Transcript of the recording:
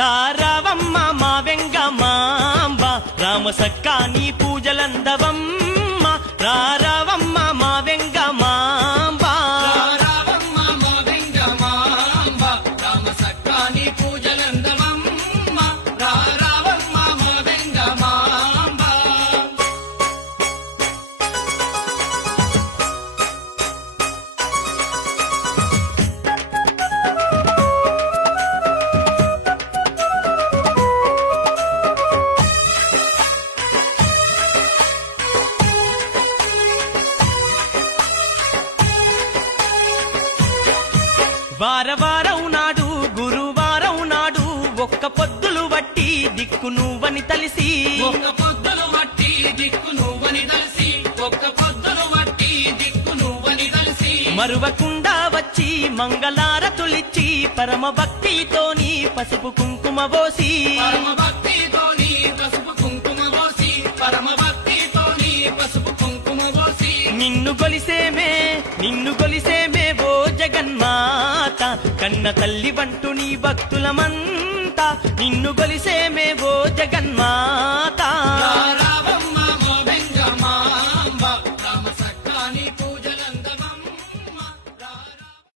రావమ్మ మా వెంగమాంబ రామసక్క నీ పూజలందవమ్మ రావమ్మ మా వెంగమాంబ రావమ్మ మా వెంగమాంబ రామసక్క నీ పూజలందవమ్మ రావమ్మ మా వెంగమాంబ వారవారం నాడు గురువారం నాడు ఒక్క పొద్దులు వట్టి దిక్కు నువ్వని తలిసి ఒక్క పొద్దులు వట్టి దిక్కు నువ్వని తలసి ఒక్క పొద్దులు వట్టి దిక్కు నువ్వని తలసి మరువకుండా వచ్చి మంగళారతులిచ్చి పరమ భక్తితోని పసుపు కుంకుమ పోసి పరమ భక్తితోని పసుపు కుంకుమ పోసి పరమ భక్తితోని పసుపు కుంకుమ పోసి నిన్ను గొలిసేమే ఓ జగన్మాత కన్న తల్లి వంటు నీ భక్తులమంతా నిన్ను గొలిసేమే ఓ జగన్మాత